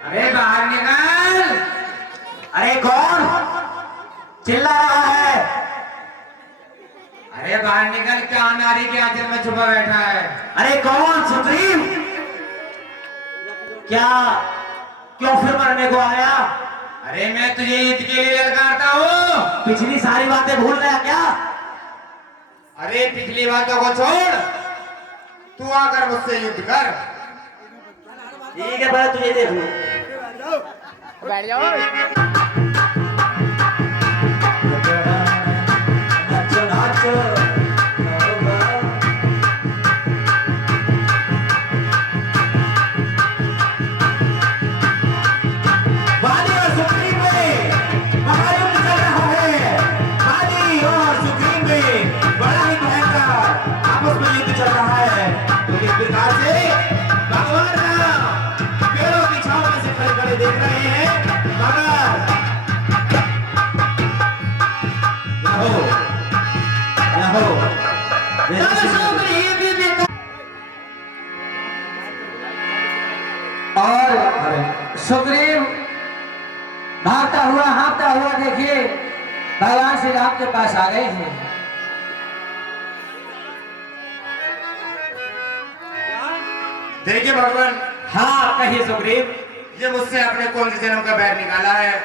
अरे बाहर निकल। अरे कौन चिल्ला रहा है? अरे बाहर निकल, क्या नारी के आंचल में छुपा बैठा है? अरे कौन? सुग्रीव? क्या क्यों फिर मरने को आया? अरे मैं तुझे युद्ध के लिए ललकारता हूँ। पिछली सारी बातें भूल गया क्या? अरे पिछली बातों को छोड़, तू आकर मुझसे युद्ध कर। ठीक है भाई, तुझे देख लो। बैठ जाओ। नाचो नाचो वाली और सुग्रीव में महायुद्ध चल रहा है। वाली और सुग्रीव में बड़ा ही भयंकर आपस में युद्ध चल रहा है। तो किस प्रकार से भगवान पेड़ों की छांव में से खड़े खड़े देख रहे हैं, मगर और सुग्रीव भागता हुआ हाँफता हुआ देखिए भगवान श्री राम के पास आ गए हैं। देखिए भगवान, हाँ कहिए सुग्रीव। ये मुझसे अपने कौन से जन्म का बैर निकाला है?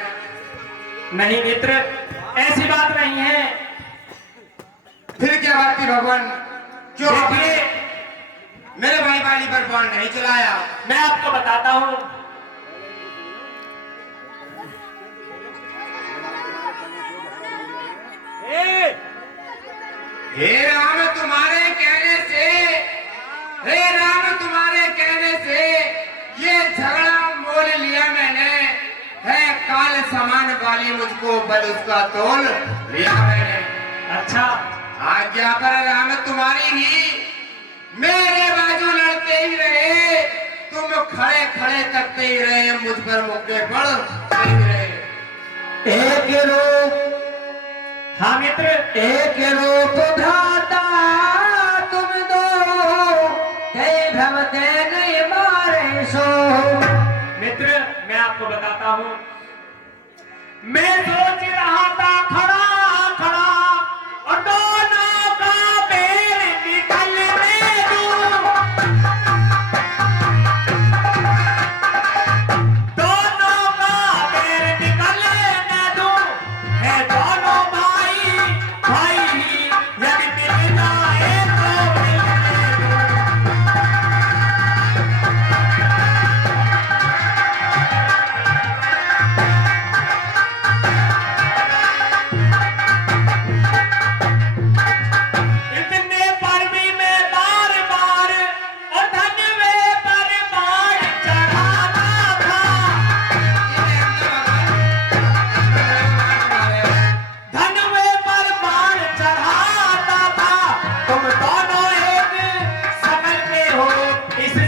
नहीं मित्र, ऐसी बात नहीं है। फिर क्या बात थी भगवान? क्यों आपने देखिए मेरे भाई वाली पर बाण नहीं चलाया? मैं आपको बताता हूँ। हे राम तुम्हारे कहने से, हे राम तुम्हारे कहने से ये झगड़ा मोल लिया मैंने। है काल समान वाली मुझको बल उसका तोल लिया मैंने। अच्छा आज्ञा पर राम तुम्हारी ही, मेरे बाजू लड़ते ही रहे, तुम खड़े खड़े तकते ही रहे, मुझ पर मुक्के पड़ते ही रहे। एक रूप, हाँ मित्र, एक रूप भ्राता तुम दो, कई भ्रमते नहीं मारे सो। मित्र मैं आपको बताता हूँ, मैं सोच रहा था खड़ा खड़ा और दोनों का पैर निकलने दूं, दोनों का पैर निकलने दूं, है दोनों भाई भाई ही, यदि मिल जाए तो मिलने दूं। इतने पर भी मैं बार बार और धनवे पर बाण चढ़ाता था, धनवे पर बाण चढ़ाता था। तुम दोनों एक सकल के हो, इससे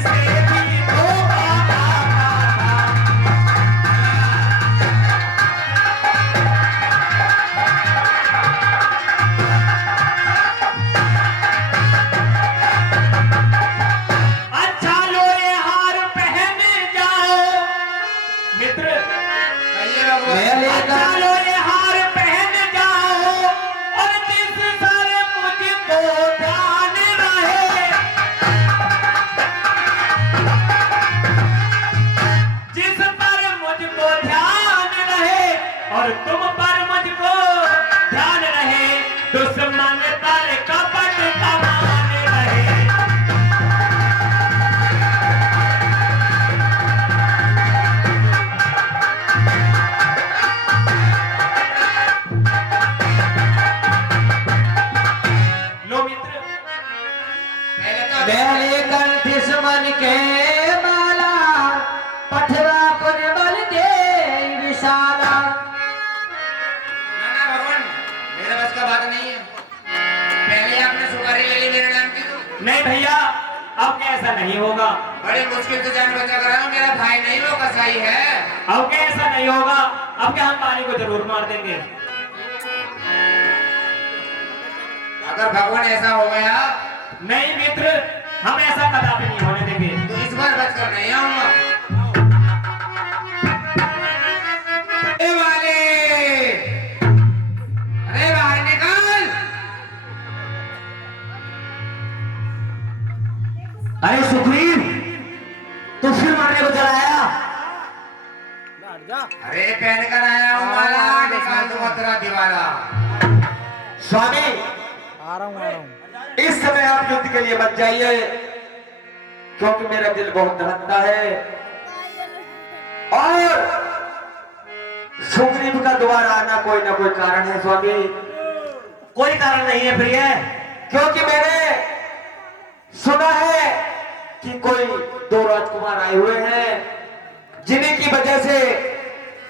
भी धोखा खाता था। अच्छा लो ये हार पहन जाओ मित्र, कहिए भगवान। अच्छा लो ये हार पहन जाओ और जिस सर मुझको ध्यान रहे, जिस पर मुझको ध्यान रहे और तुम पर मुझको ध्यान रहे, दुश्मन पर कपट कमान रहे। लो मित्र, पहले कंठ सुमन के माला, पठवा पुर बल दे विशाला। ना भगवान, मेरे बस का बात नहीं है। पहले आपने सुपारी ले ली मेरे नाम की तो। नहीं भैया, अब क्या ऐसा नहीं होगा। बड़ी मुश्किल से जान बचा कर आया हूं, मेरा भाई नहीं वो कसाई है। अब क्या ऐसा नहीं होगा। अब क्या हम पानी को जरूर मार देंगे। अगर भगवान ऐसा हो गया, नहीं मित्र, हम ऐसा कदापि नहीं होने देंगे। तो इस बार बचकर नहीं आऊंगा। जा अरे पहन कर आया हूँ माला, निकाल दूंगा तेरा दीवारा। स्वामी आ रहा हूँ इस समय आप युद्ध के लिए मत जाइए, क्योंकि मेरा दिल बहुत धड़कता है और सुग्रीव का दोबारा आना कोई ना कोई कारण है स्वामी। कोई कारण नहीं है प्रिय, क्योंकि मैंने सुना है कि कोई दो राजकुमार आए हुए हैं, जिन्हीं की वजह से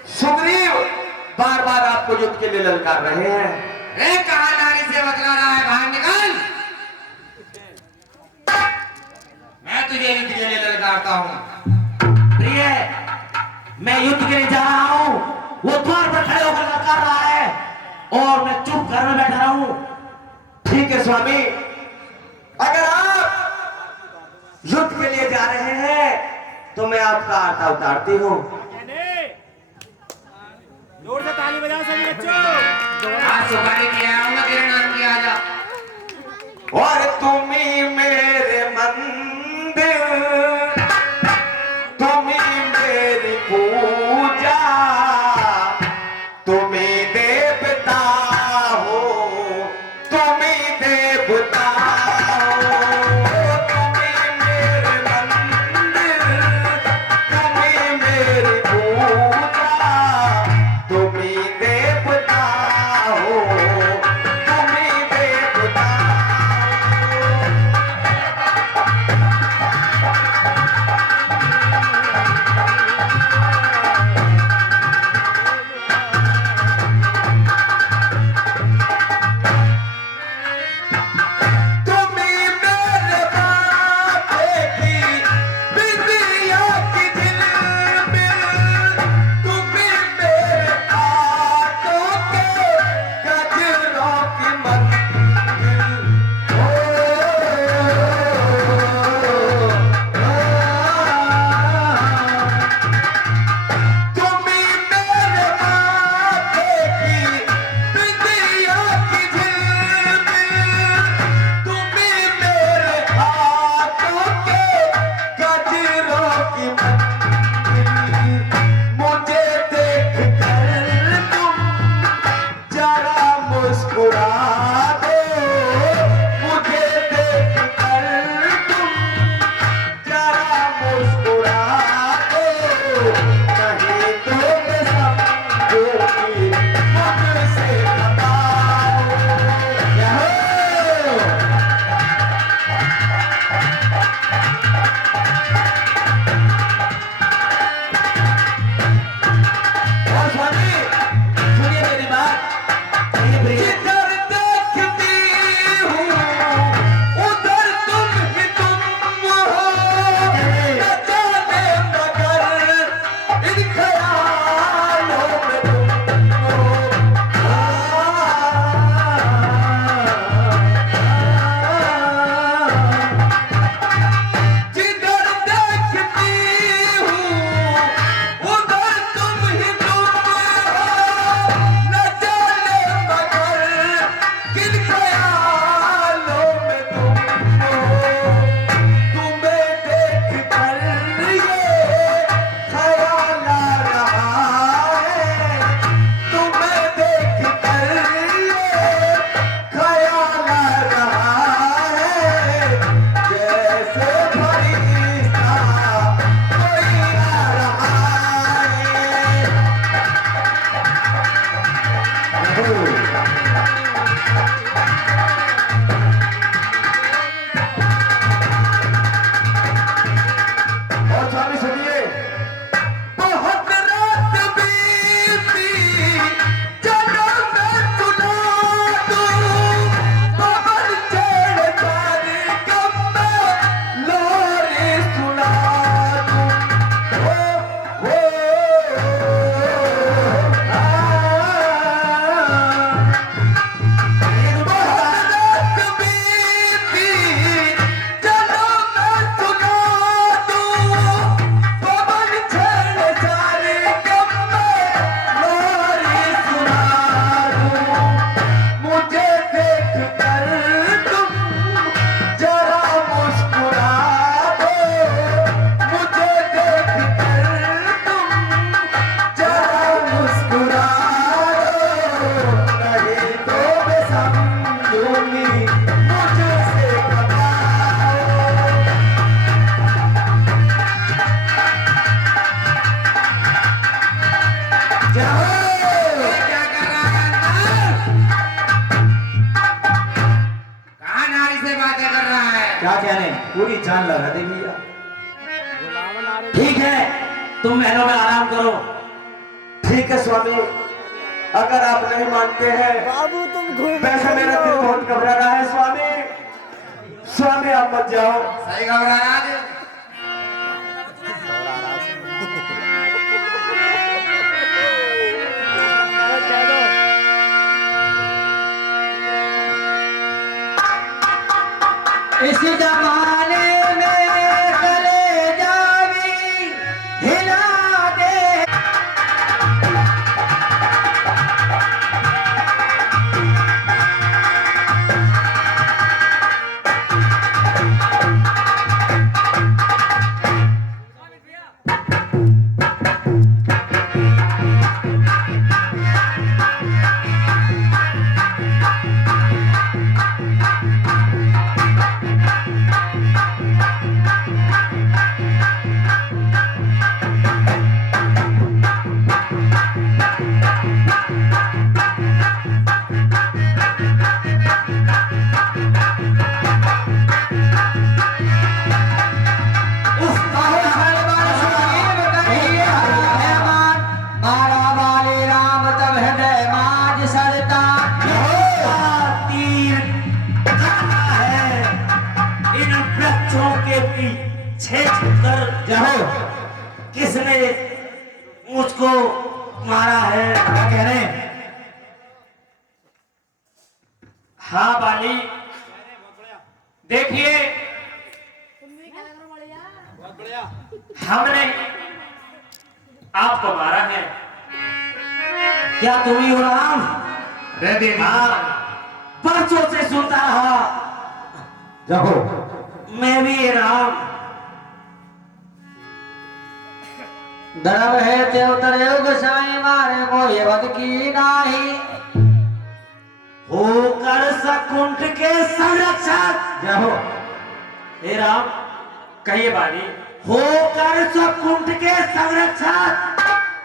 सुग्रीव बार बार आपको युद्ध के लिए ललकार रहे हैं। रे कहा नारी से बतला रहा है, बाहर निकल। मैं तुझे युद्ध के लिए ललकारता हूँ। प्रिय मैं युद्ध के लिए जा रहा हूँ, वो द्वार पर खड़े होकर ललकार रहा है और मैं चुप घर में बैठा रहा हूँ। ठीक है स्वामी, अगर आप युद्ध के लिए जा रहे हैं तो मैं आपका आटा उतारती हूँ। जोर से ताली बजाओ सभी बच्चों। आज सुपारी दिया हूँ तेरे नाम की, आजा। और तुम ही मेरे मंदिर, तुम ही मेरी पूजा, तुम ही देवता हो, तुम ही देवता हो। तुम ही मेरे मंदिर, तुम ही मेरी पूजा, तुम ही देवता हो, तुम ही देवता पूरी जान लगा दे भैया। ठीक है, तुम महलों में आराम करो। ठीक है स्वामी, अगर आप नहीं मानते हैं बाबू तुम घूम वैसे मेरा दिल बहुत घबरा रहा है स्वामी। स्वामी आप मत जाओ। सही घबराना दे। इस जमाने में कलेजा भी हिला दे। किसने मुझको मारा है? क्या कह रहे हैं? हाँ बाली, देखिए हमने आपको मारा है। क्या तुम ही हो राम? रे देवी, हाँ, बरसों से सुनता रहा। जाओ। मैं भी राम। धर्म है त्योतरे गोसाई मारे मोहे वध की नाही। होकर सकुंठ के संरक्षक। जाओ। हे राम, कहिए बाली। होकर सकुंठ के संरक्षक,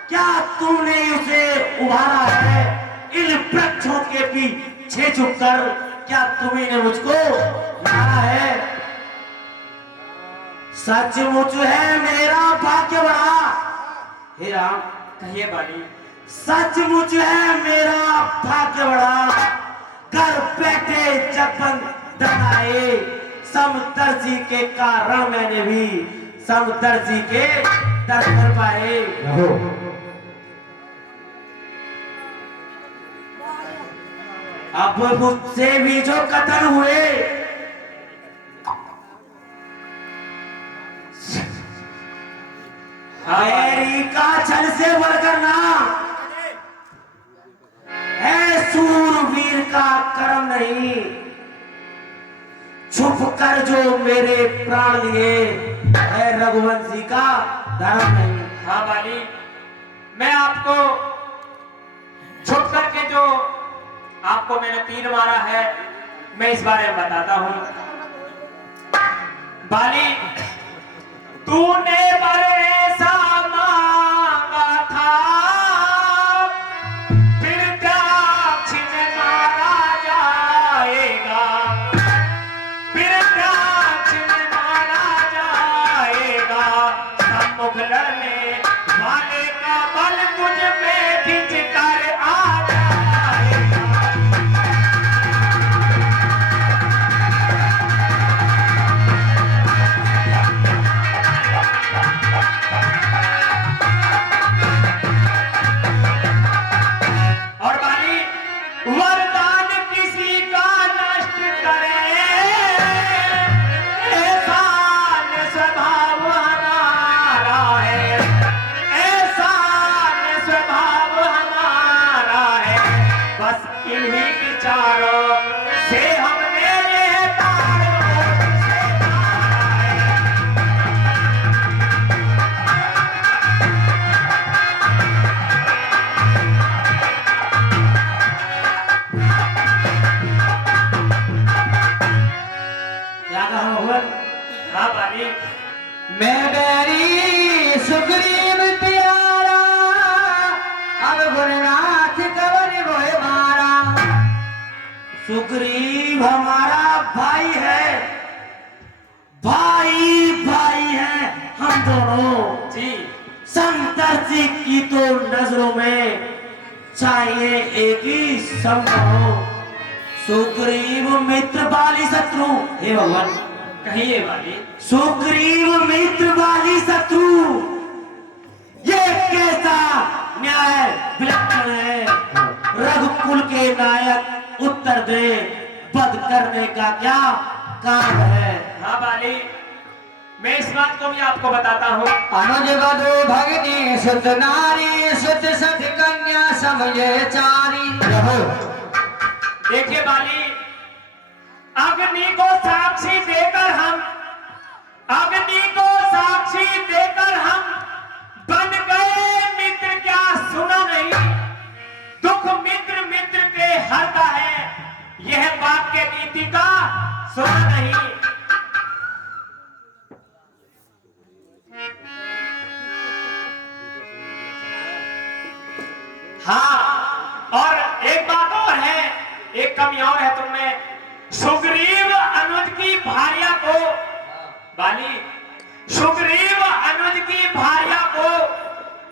क्या तुमने उसे उभारा है? इन वृक्षों के पीछे छुपकर क्या तुम्ही ने मुझको मारा है? सचमुच है मेरा भाग्य बड़ा। हे राम, कहिए बाली। सचमुच है मेरा भाग्य बड़ा। घर बैठे जपन दनाए, समदर्शी के कारण मैंने भी समदर्शी के दर्शन पाए। जाओ। अब मुझसे भी जो कत्ल हुए, हैरी का छल से बढ़कर ना है सूरवीर का कर्म नहीं। छुप कर जो मेरे प्राण लिए है रघुवंशी का धर्म नहीं। हाँ बाली, मैं आपको छुप करके जो आपको मैंने तीर मारा है, मैं इस बारे में बताता हूँ। बाली, तूने ऐसा मांगा था, फिर दक्षिण मारा जाएगा, फिर दक्षिण मारा जाएगा। सम्मुख लड़ने वाले का बल तुझ पे खिंच कर आ जाएगा। और बाली, वरदान किसी का नष्ट करे, ऐसा स्वभाव हमारा है, ऐसा स्वभाव हमारा है। बस इन्हीं विचारों से हमने ये तारों से मारा है। क्या कहा भगवान? हाँ बाली, मैं बैरी सुग्रीव प्यारा, अब गुरुनाथ कवन मोहे मारा। सुग्रीव हमारा भाई है, दोनों जी संतर्षि की तो नजरों में चाहिए एक ही संभव। सुग्रीव मित्र बाली शत्रु, हे भगवान कहिए वाली। सुग्रीव मित्र बाली शत्रु, ये कैसा न्याय विलक्षण है। रघुकुल के नायक उत्तर दे, वध करने का क्या काम है। हाँ बाली, मैं इस बात को भी आपको बताता हूँ। अनुज बधु भगिनी सुत नारी सुत सत कन्या समझे चारी। देखिए बाली, अग्नि को साक्षी देकर हम, अग्नि को साक्षी देकर हम बन गए मित्र, क्या सुना नहीं। दुख मित्र मित्र के हरता है, यह वाक्य नीति का सुना नहीं। हाँ, और एक बात और है, एक कमी और है तुमने। सुग्रीव अनुज की भार्या को, बाली, सुग्रीव अनुज की भार्या को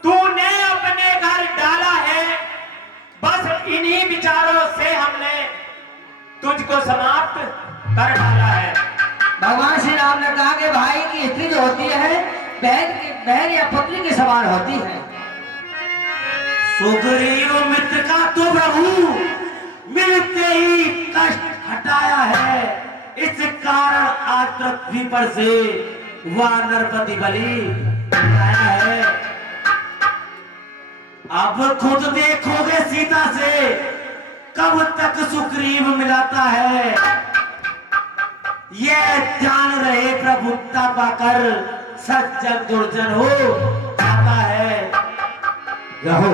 तूने अपने घर डाला है। बस इन्हीं विचारों से हमने तुझको समाप्त कर डाला है। भगवान श्री राम ने कहा कि भाई की स्त्री जो होती है बहन या पत्नी के समान होती है। सुग्रीव मित्र का तो प्रभु मिलते ही कष्ट हटाया है। इस कारण आज पृथ्वी पर से वानरपति बलि आया है। अब खुद देखोगे सीता से कब तक सुग्रीव मिलाता है। यह ध्यान रहे, प्रभुता पाकर सज्जन दुर्जन हो जाता है। रहो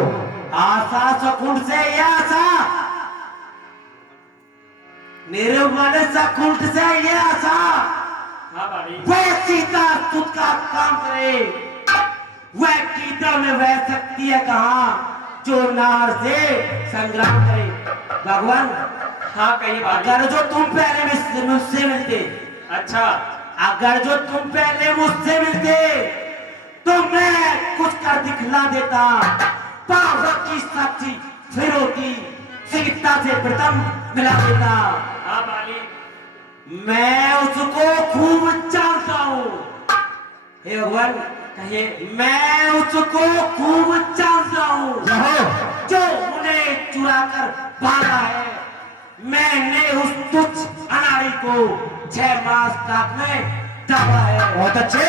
आशा सकुंड से यह आशा, निर्मल सकुंड से यह आशा, हाँ बाली, वह सीता खुद का काम करे। वह कीर्तन में वह शक्ति है कहाँ जो नार से संग्राम करे। भगवान हाँ कहिए बाली। अगर जो तुम पहले मुझसे मिलते, अच्छा, अगर जो तुम पहले मुझसे मिलते तो मैं कुछ कर दिखला देता। पावर की साक्षी फिर होती, सीता से प्रथम मिला देता। हाँ बाली, मैं उसको खूब जानता हूँ। हे भगवान कहिए। मैं उसको खूब जानता हूँ जो उन्हें चुरा कर भागा है। मैंने उस तुच्छ अनाड़ी को 6 मास तक में दबा है। बहुत अच्छे।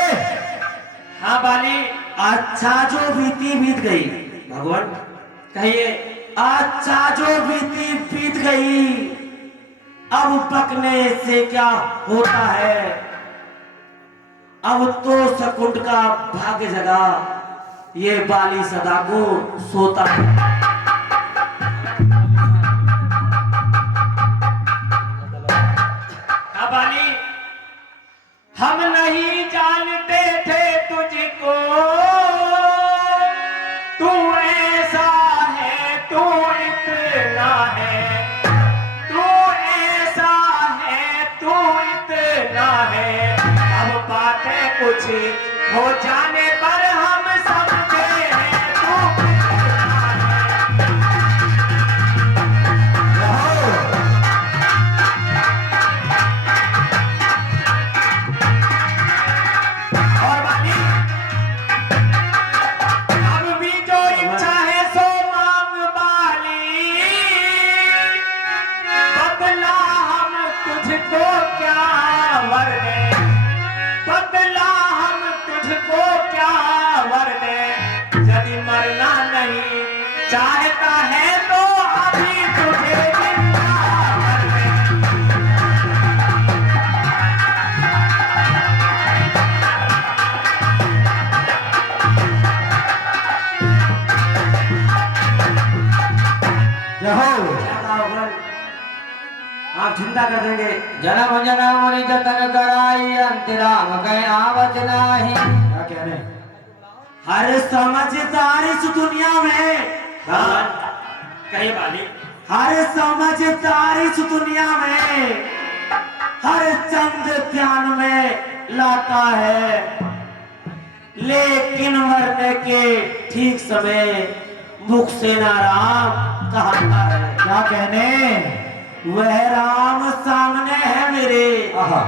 हाँ बाली, अच्छा जो बीती बीत गई। भगवान कहिए। अच्छा जो बीती बीत गई, अब पकने से क्या होता है। अब तो शकुंड का भाग्य जगा, ये बाली सदा को सोता है। हाँ बाली, हम नहीं जानते थे तुझको, तू ऐसा है, तू इतना है, तू ऐसा है, तू इतना है। अब बातें कुछ हो जाने पर हम समझे हैं तू कितना है। और बाली, अब भी जो इच्छा है सो मांग बाली, बदला हम तुझको क्या वर दें, बदला हम तुझको क्या वर दें। यदि मरना नहीं चाहता है तो अभी तुझे जिंदा कर दें। रहो क्या कहा भगवान? आप चिंता कर देंगे। जन्म जन्म मुनि जतन कराई अंतराम कह आवत नाही। क्या कह रहे हैं? हर समझदार इस दुनिया में, भगवान कहिए बाली। हर समझदार इस दुनिया में हर चंद ध्यान में लाता है। लेकिन मरने के ठीक समय मुख से ना राम कहता है। क्या कहने? वह राम सामने है मेरे। आहा,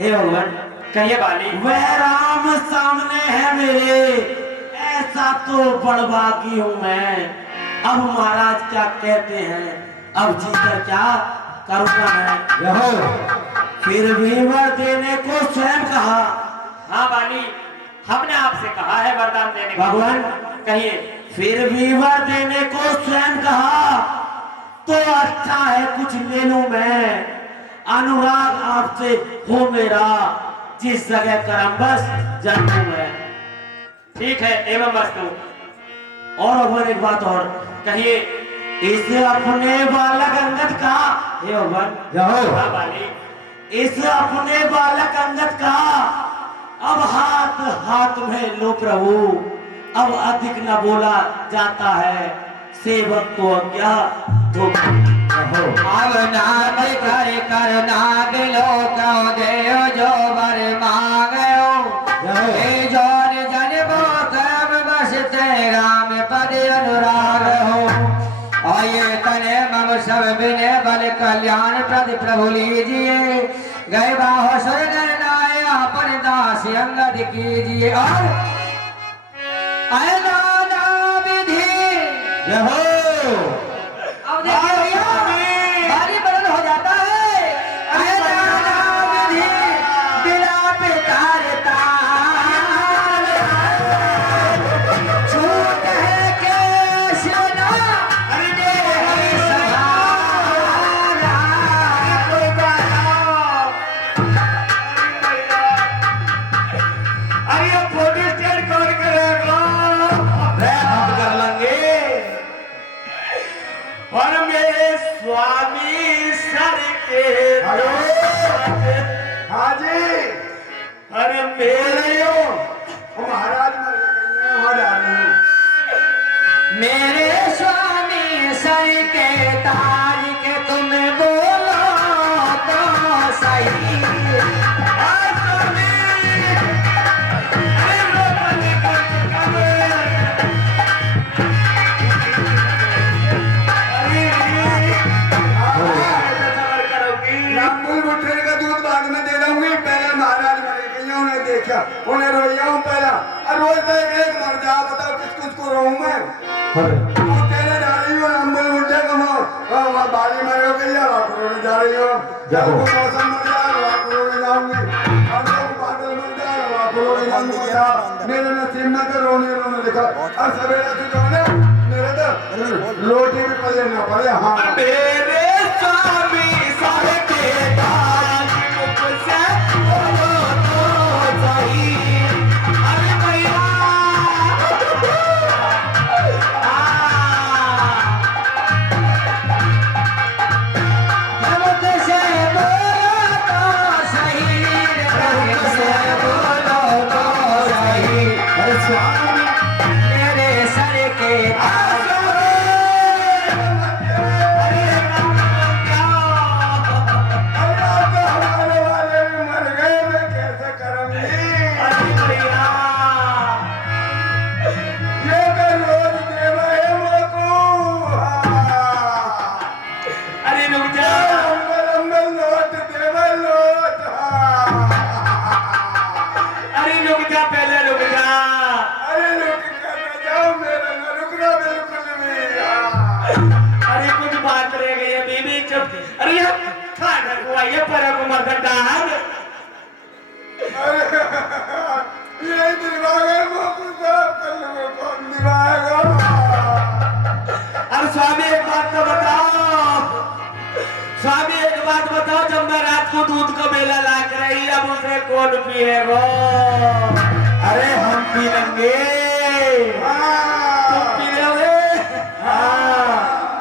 हे भगवान, कहिए बाली। वह राम सामने है मेरे, ऐसा तो बड़भागी हूं मैं। अब महाराज क्या कहते हैं, अब जीकर क्या करूंगा मैं। यहो, फिर भी वर देने को स्वयं कहा। हाँ बाली, हमने आपसे कहा है वरदान देने को। भगवान, कहिए। फिर भी वर देने को स्वयं कहा, तो अच्छा है कुछ ले लूं मैं। अनुराग आपसे हो मेरा, जिस जगह करम बस जन्मूं मैं। ठीक है, एवं वस्तु। और भगवान एक बात और, कहिए। इस अपने बालक अंगद का, हे भगवान, यहो, हाँ बाली। इस अपने बालक अंगद का अब हाथ हाथ में लो प्रभु। अब अधिक न बोला जाता है, सेवक को क्या तो यहो, अब नाथ कर करना बिलो कहो देव जो वर मांगो। हे जौन जन बो करम बस राम पद अनुराग हो। और ये तने मम सब बिने बल कल्याण प्रद प्रभु लीजिए। गए बाहो स्वर्ग नाय अपन दास अंगद कीजिए। और नाना विधि यहो, अब देखिए भैया, बारी बदल हो जाता है। नाना विधि बिलाप तारता, छूट है कैसे ना देह सहारा। अरे ये फोटो स्टेट कौन करेगा? हम कर लेंगे। और मेरे स्वामी सर के हेलो, हाँ जी, अरे मेरे वो महाराज मर गए, वहाँ जा रही हूँ। मेरे स्वामी सर के ताज के तुम बोलो तो सही। रामपुर भुट्टे का दूध बाद में दे दूंगी, पहले महाराज मर गई, उन्हें देखा, उन्हें रोया हूँ पहला। और रोज तक एक मर जा, बताओ किसको रोऊं मैं? तेरे जा रही हूँ रामपुर भुट्टे का वहाँ बाली मर गई है, वहाँ रोने जा रही हूँ। जब को मौसम मर जाए वहाँ रोने जाऊंगी, और जब बादल मर जाए वहाँ रोने जाऊंगी। मेरे नसीब में तो रोने रोने लिखा। और सवेरे से जो है मेरे तो रोटी भी पले ना पड़े। हाँ, मेरे स्वामी सर के ताज मुख से बोलो तो सही। अरे भैया मुख से बोलो तो सही, मुख से बोलो तो सही। अरे स्वामी, मेरे सर के ताज हमारे वाले भी मर गए, मैं कैसे करूंगी? ये तो रोज देवा है मोको। अरे रुक जा। अंबल अंबल लौट देवा लौट। अरे रुक जा, पहले रुक जा। अरे रुक कर जाओ, मेरा न रुकना बिल्कुल भी। अरे कुछ बात रह गई है बीबी, चुप। अरे ये खाना हुआ ये पर को मदद डाल। अरे ये दिमाग है मोको, साफ कर लो, कौन दिमाग अब स्वामी एक बात तो बताओ, स्वामी एक बात बताओ, जब मैं रात को दूध का बेला लाग रही, अब उसे कौन पिएगा? अरे हम पी लेंगे। तुम पी लोगे?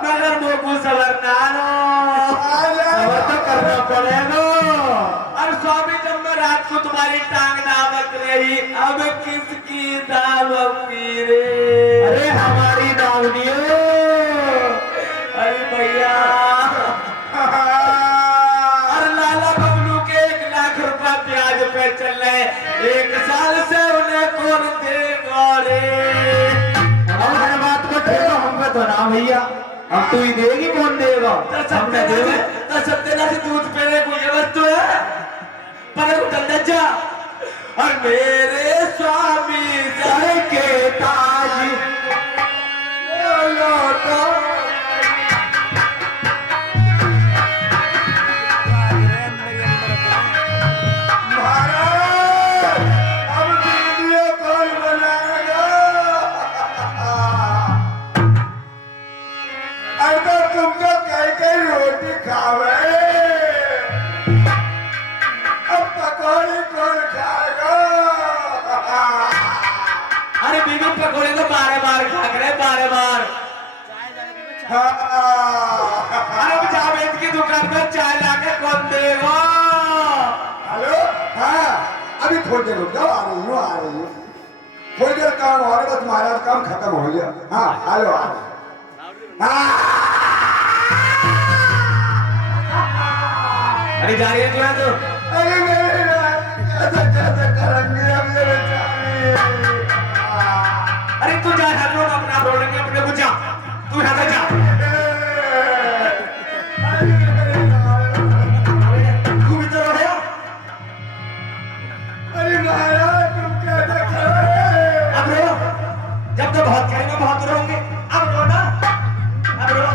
मगर मोकू सबर ना लो। सबर तो करना पड़ेगा। और स्वामी जब मैं रात को तुम्हारी टांग दावत रही, अब किसकी दावत पी रे? अरे हमारी दावनियों। अरे भैया, और लाला बबलू के 1 लाख रुपया ब्याज पे चल रहे, 1 साल से उन्हें कौन दे भैया हम तू ही देगी कौन देगा हमने देवे सत्यनाशी दूध पीने को ये वस्तु है पर उठल जा और मेरे स्वामी सर के ताज लौटो अरे बीबी पकौड़े तो बारे बार खा करे बारे बार अरे जावेद की दुकान में चाय लाके कौन देगा हेलो हाँ अभी थोड़ी देर रुक जाओ आ रही हूँ थोड़ी देर काम हो रहा बस तुम्हारा काम खत्म हो गया हाँ हेलो हाँ अरे जा रही है तू तो अरे मेरे कैसे कैसे करेंगे अब मेरे चाहे अरे तू जा हम लोग अपना बोलेंगे अपने को जा तू यहाँ से जा तू भी तो रहे अरे महाराज तुम कैसे करोगे अब रो जब तो बहुत करेंगे बहुत रोंगे अब रो ना अब रो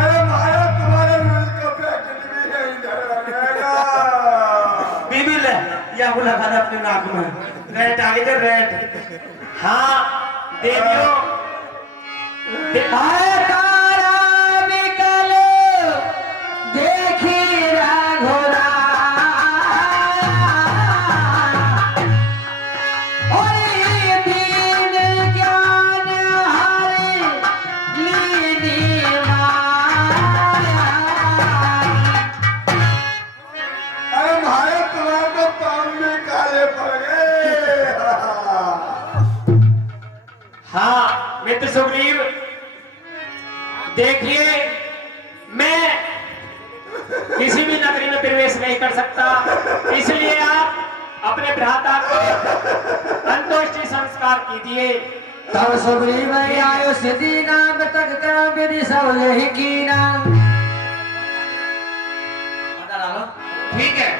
अरे महाराज तुम्हारे मिल का पैकेट भी नहीं इधर रहेगा बीबी ले या वो लगा दे अपने नाक में रेट आगे दे रेट हाँ देवियों हाय तारा निकल देखी रघुरा और ये दीन ज्ञान हरि लीनी माया अरे महाराज तुम्हारे तो पाम में काले पड़ गए हाँ मित्र सुग्रीव, देखिए मैं किसी भी नगरी में प्रवेश नहीं कर सकता, इसलिए आप अपने भ्राता को अंत्येष्टि संस्कार कीजिए। तब सुग्रीव आयो सिद्धि नाम तक कर्म विधि सब यही कीना। ठीक है